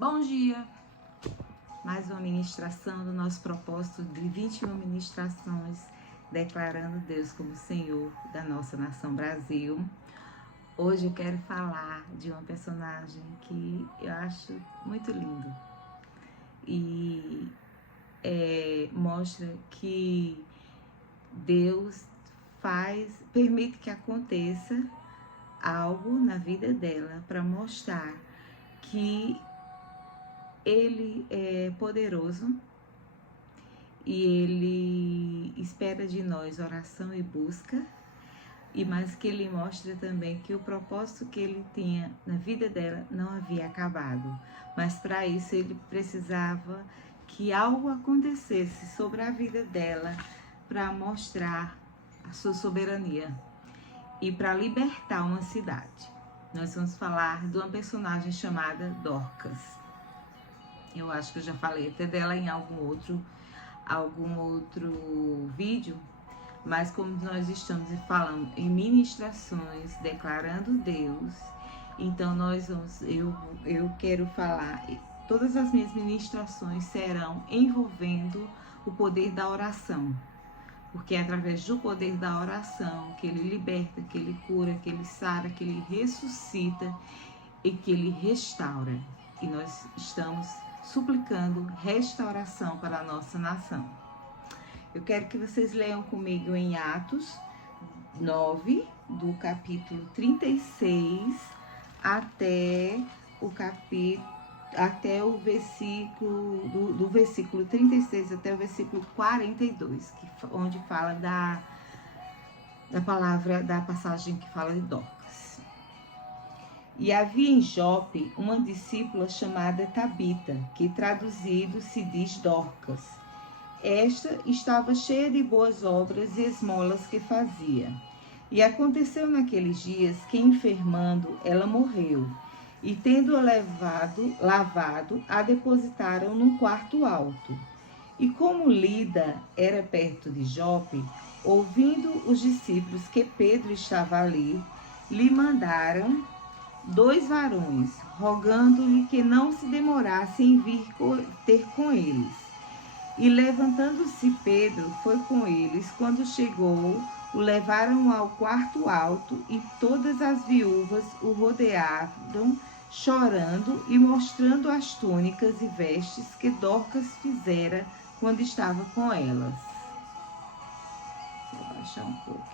Bom dia! Mais uma ministração do nosso propósito de 21 ministrações, declarando Deus como Senhor da nossa nação Brasil. Hoje eu quero falar de uma personagem que eu acho muito lindo e mostra que Deus permite que aconteça algo na vida dela para mostrar que Ele é poderoso e Ele espera de nós oração e busca, mas que Ele mostra também que o propósito que Ele tinha na vida dela não havia acabado, mas para isso Ele precisava que algo acontecesse sobre a vida dela para mostrar a sua soberania e para libertar uma cidade. Nós vamos falar de uma personagem chamada Dorcas. Eu acho que eu já falei até dela em algum outro vídeo, mas como nós estamos falando em ministrações, declarando Deus, então eu quero falar, todas as minhas ministrações serão envolvendo o poder da oração, porque é através do poder da oração que Ele liberta, que Ele cura, que Ele sara, que Ele ressuscita e que Ele restaura. E nós estamos suplicando restauração para a nossa nação. Eu quero que vocês leiam comigo em Atos 9, do capítulo 36 até o versículo do versículo 36 até o versículo 42, onde fala da palavra, da passagem que fala de Dorcas. E havia em Jope uma discípula chamada Tabita, que traduzido se diz Dorcas. Esta estava cheia de boas obras e esmolas que fazia. E aconteceu naqueles dias que, enfermando, ela morreu. E tendo-a lavado, a depositaram num quarto alto. E como Lida era perto de Jope, ouvindo os discípulos que Pedro estava ali, lhe mandaram 2 varões, rogando-lhe que não se demorasse em vir ter com eles. E levantando-se Pedro, foi com eles. Quando chegou, o levaram ao quarto alto, e todas as viúvas o rodearam, chorando e mostrando as túnicas e vestes que Dorcas fizera quando estava com elas. Vou baixar um pouco.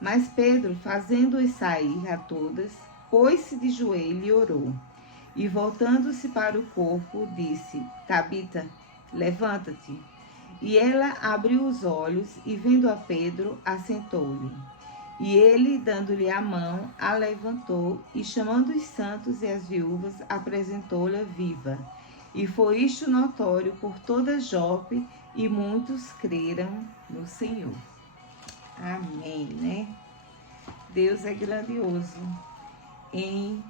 Mas Pedro, fazendo-as sair a todas, pôs-se de joelho e orou. E voltando-se para o corpo, disse: Tabita, levanta-te. E ela abriu os olhos e, vendo a Pedro, assentou-lhe. E ele, dando-lhe a mão, a levantou e, chamando os santos e as viúvas, apresentou-lhe viva. E foi isto notório por toda Jope, e muitos creram no Senhor. Amém, né? Deus é grandioso em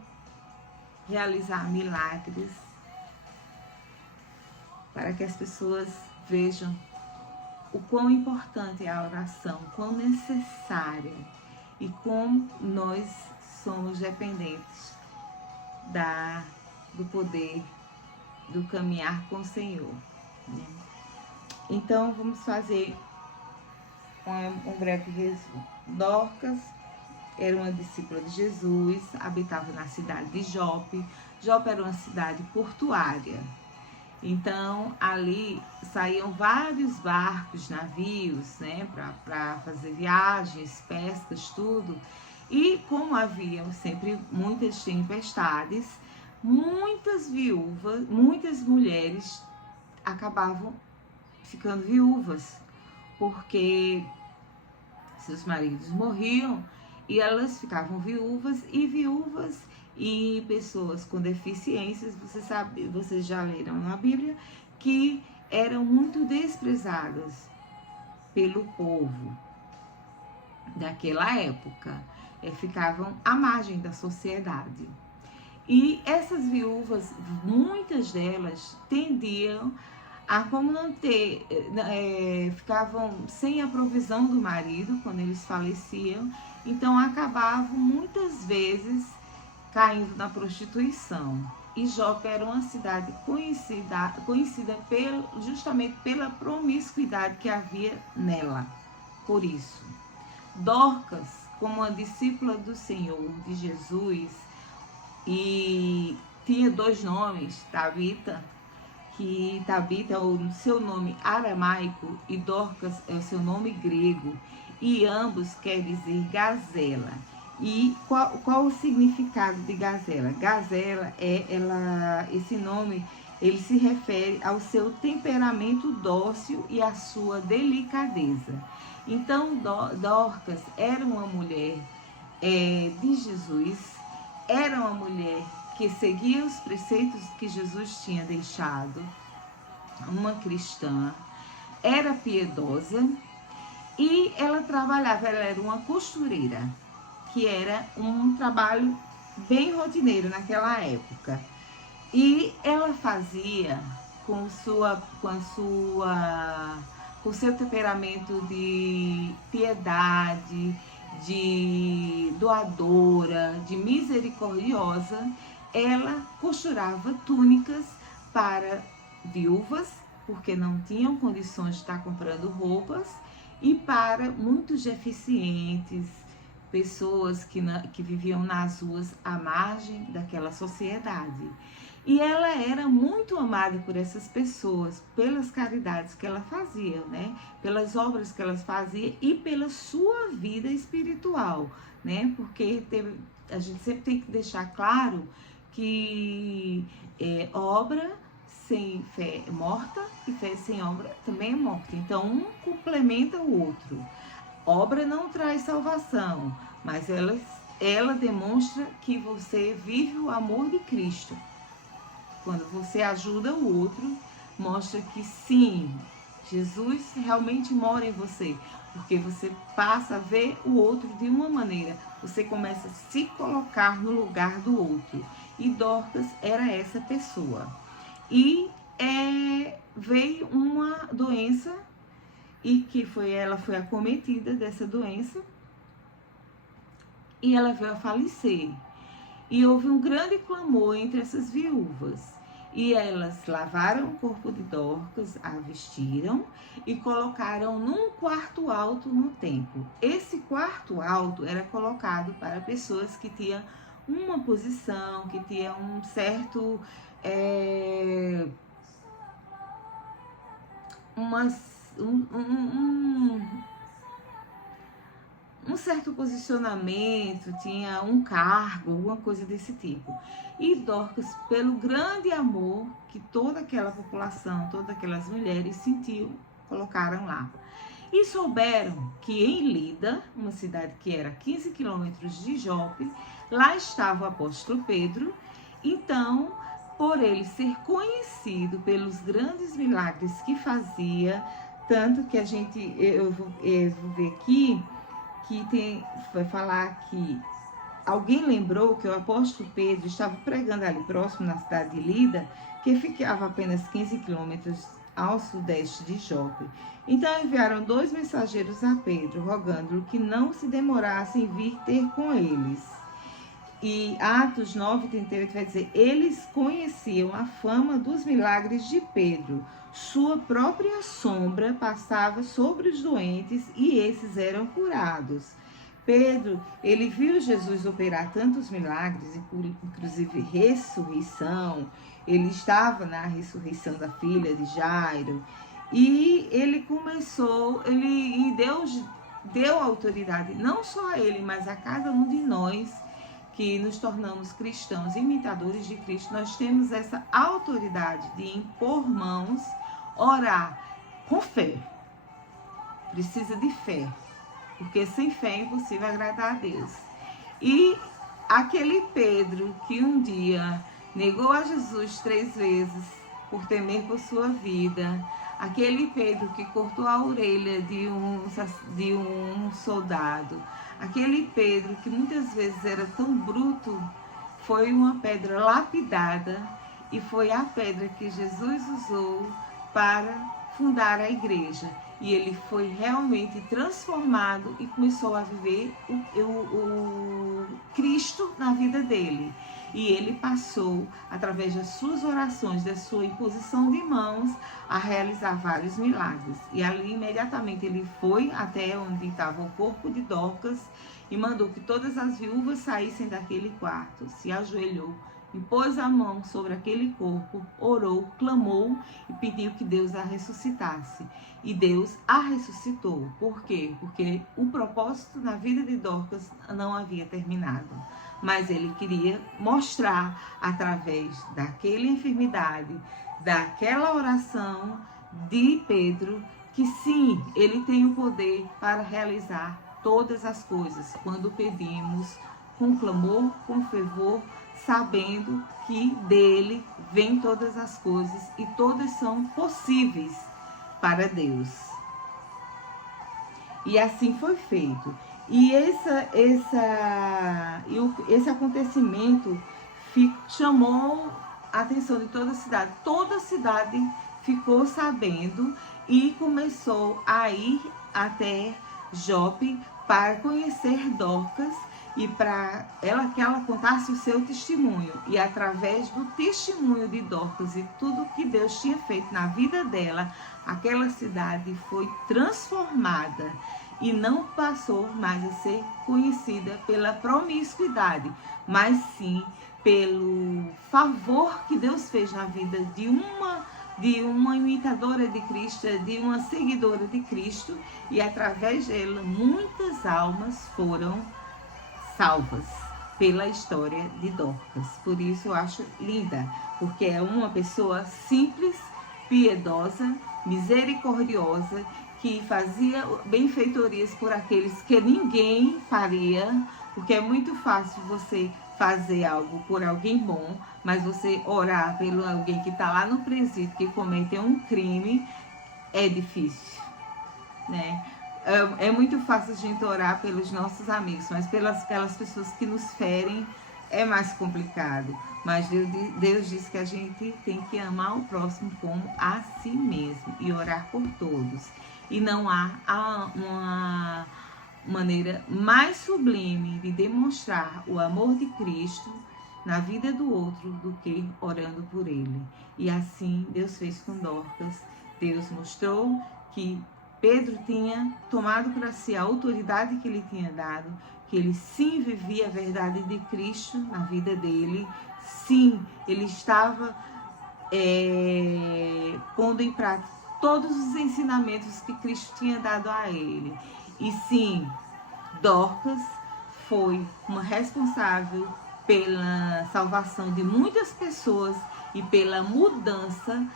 realizar milagres para que as pessoas vejam o quão importante é a oração, quão necessária e como nós somos dependentes do poder do caminhar com o Senhor, né? Então vamos fazer um breve resumo. Dorcas era uma discípula de Jesus, habitava na cidade de Jope. Jope era uma cidade portuária. Então, ali saíam vários barcos, navios, né, para fazer viagens, pescas, tudo. E como havia sempre muitas tempestades, muitas viúvas, muitas mulheres acabavam ficando viúvas, porque seus maridos morriam e elas ficavam viúvas e pessoas com deficiências, vocês já leram na Bíblia, que eram muito desprezadas pelo povo daquela época, ficavam à margem da sociedade. E essas viúvas, muitas delas tendiam como não ter, ficavam sem a provisão do marido quando eles faleciam, então acabavam muitas vezes caindo na prostituição. E Jope era uma cidade conhecida justamente pela promiscuidade que havia nela. Por isso, Dorcas, como uma discípula do Senhor, de Jesus, e tinha 2 nomes, Tabita, que Tabita é o seu nome aramaico e Dorcas é o seu nome grego, e ambos quer dizer gazela. E qual o significado de gazela? Gazela esse nome, ele se refere ao seu temperamento dócil e à sua delicadeza. Então, Dorcas era uma mulher de Jesus, era uma mulher que seguia os preceitos que Jesus tinha deixado, uma cristã, era piedosa e ela trabalhava, ela era uma costureira, que era um trabalho bem rotineiro naquela época. E ela fazia com seu temperamento de piedade, de doadora, de misericordiosa, ela costurava túnicas para viúvas, porque não tinham condições de estar comprando roupas, e para muitos deficientes, pessoas que viviam nas ruas à margem daquela sociedade. E ela era muito amada por essas pessoas, pelas caridades que ela fazia, né? Pelas obras que ela fazia e pela sua vida espiritual, né? Porque a gente sempre tem que deixar claro que obra sem fé é morta e fé sem obra também é morta. Então, um complementa o outro. Obra não traz salvação, mas ela demonstra que você vive o amor de Cristo. Quando você ajuda o outro, mostra que sim, Jesus realmente mora em você, porque você passa a ver o outro de uma maneira, você começa a se colocar no lugar do outro. E Dorcas era essa pessoa. E veio uma doença, e que ela foi acometida dessa doença, e ela veio a falecer. E houve um grande clamor entre essas viúvas. E elas lavaram o corpo de Dorcas, a vestiram e colocaram num quarto alto no templo. Esse quarto alto era colocado para pessoas que tinham uma posição, que tinham um certo... um certo posicionamento, tinha um cargo, alguma coisa desse tipo. E Dorcas, pelo grande amor que toda aquela população, todas aquelas mulheres sentiam, colocaram lá. E souberam que em Lida, uma cidade que era 15 quilômetros de Jope, lá estava o apóstolo Pedro. Então, por ele ser conhecido pelos grandes milagres que fazia, tanto que eu vou ver aqui, que vai falar que alguém lembrou que o apóstolo Pedro estava pregando ali próximo na cidade de Lida, que ficava apenas 15 quilômetros ao sudeste de Jope. Então enviaram 2 mensageiros a Pedro, rogando-lhe que não se demorasse em vir ter com eles. E Atos 9:38 vai dizer: eles conheciam a fama dos milagres de Pedro. Sua própria sombra passava sobre os doentes e esses eram curados. Pedro, ele viu Jesus operar tantos milagres, inclusive ressurreição. Ele estava na ressurreição da filha de Jairo. E ele e Deus deu autoridade, não só a ele, mas a cada um de nós que nos tornamos cristãos, imitadores de Cristo. Nós temos essa autoridade de impor mãos, orar com fé. Precisa de fé, porque sem fé é impossível agradar a Deus. E aquele Pedro que um dia negou a Jesus 3 vezes por temer por sua vida, aquele Pedro que cortou a orelha de um soldado, aquele Pedro que muitas vezes era tão bruto, foi uma pedra lapidada e foi a pedra que Jesus usou para fundar a igreja. E ele foi realmente transformado e começou a viver o Cristo na vida dele. E ele passou, através das suas orações, da sua imposição de mãos, a realizar vários milagres. E ali, imediatamente, ele foi até onde estava o corpo de Dorcas e mandou que todas as viúvas saíssem daquele quarto. Se ajoelhou e pôs a mão sobre aquele corpo, orou, clamou e pediu que Deus a ressuscitasse. E Deus a ressuscitou. Por quê? Porque o propósito na vida de Dorcas não havia terminado. Mas ele queria mostrar, através daquela enfermidade, daquela oração de Pedro, que sim, ele tem o poder para realizar todas as coisas, quando pedimos com clamor, com fervor, sabendo que dele vem todas as coisas e todas são possíveis para Deus. E assim foi feito. E esse acontecimento chamou a atenção de toda a cidade. Toda a cidade ficou sabendo e começou a ir até Jope para conhecer Dorcas e para que ela contasse o seu testemunho. E através do testemunho de Dorcas e tudo que Deus tinha feito na vida dela, aquela cidade foi transformada e não passou mais a ser conhecida pela promiscuidade, mas sim pelo favor que Deus fez na vida de uma imitadora de Cristo, de uma seguidora de Cristo, e através dela muitas almas foram salvas pela história de Dorcas. Por isso eu acho linda, porque é uma pessoa simples, piedosa, misericordiosa, que fazia benfeitorias por aqueles que ninguém faria, porque é muito fácil você fazer algo por alguém bom, mas você orar pelo alguém que está lá no presídio, que cometeu um crime, é difícil, né? É muito fácil a gente orar pelos nossos amigos, mas pelas aquelas pessoas que nos ferem é mais complicado. Mas Deus diz que a gente tem que amar o próximo como a si mesmo e orar por todos. E não há uma maneira mais sublime de demonstrar o amor de Cristo na vida do outro do que orando por ele. E assim Deus fez com Dorcas. Deus mostrou que Pedro tinha tomado para si a autoridade que ele tinha dado, que ele sim vivia a verdade de Cristo na vida dele, sim, ele estava pondo em prática todos os ensinamentos que Cristo tinha dado a ele. E sim, Dorcas foi uma responsável pela salvação de muitas pessoas e pela mudança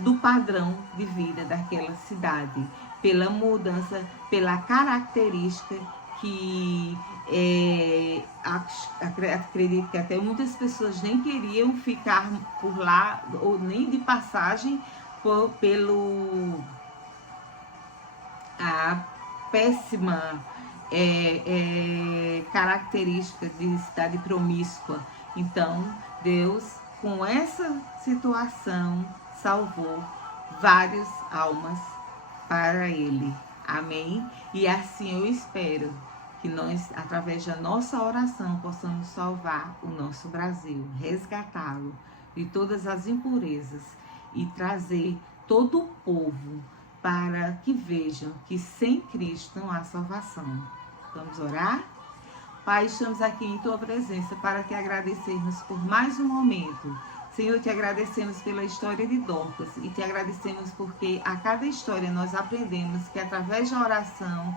do padrão de vida daquela cidade, pela mudança, pela característica que acredito que até muitas pessoas nem queriam ficar por lá, ou nem de passagem, pelo a péssima característica de cidade promíscua. Então, Deus, com essa situação, salvou várias almas para ele. Amém? E assim eu espero que nós, através da nossa oração, possamos salvar o nosso Brasil, resgatá-lo de todas as impurezas e trazer todo o povo para que vejam que sem Cristo não há salvação. Vamos orar? Pai, estamos aqui em Tua presença para te agradecermos por mais um momento. Senhor, te agradecemos pela história de Dorcas e te agradecemos porque a cada história nós aprendemos que através da oração,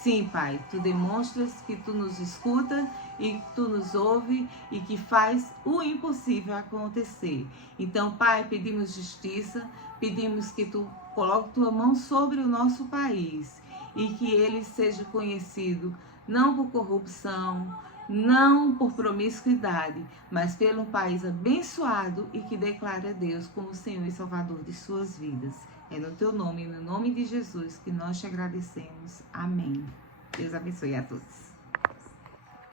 sim, Pai, Tu demonstras que Tu nos escuta e que Tu nos ouve e que faz o impossível acontecer. Então, Pai, pedimos justiça, pedimos que Tu coloque Tua mão sobre o nosso país e que ele seja conhecido não por corrupção, não por promiscuidade, mas pelo país abençoado e que declara Deus como Senhor e Salvador de suas vidas. É no Teu nome, no nome de Jesus, que nós te agradecemos. Amém. Deus abençoe a todos.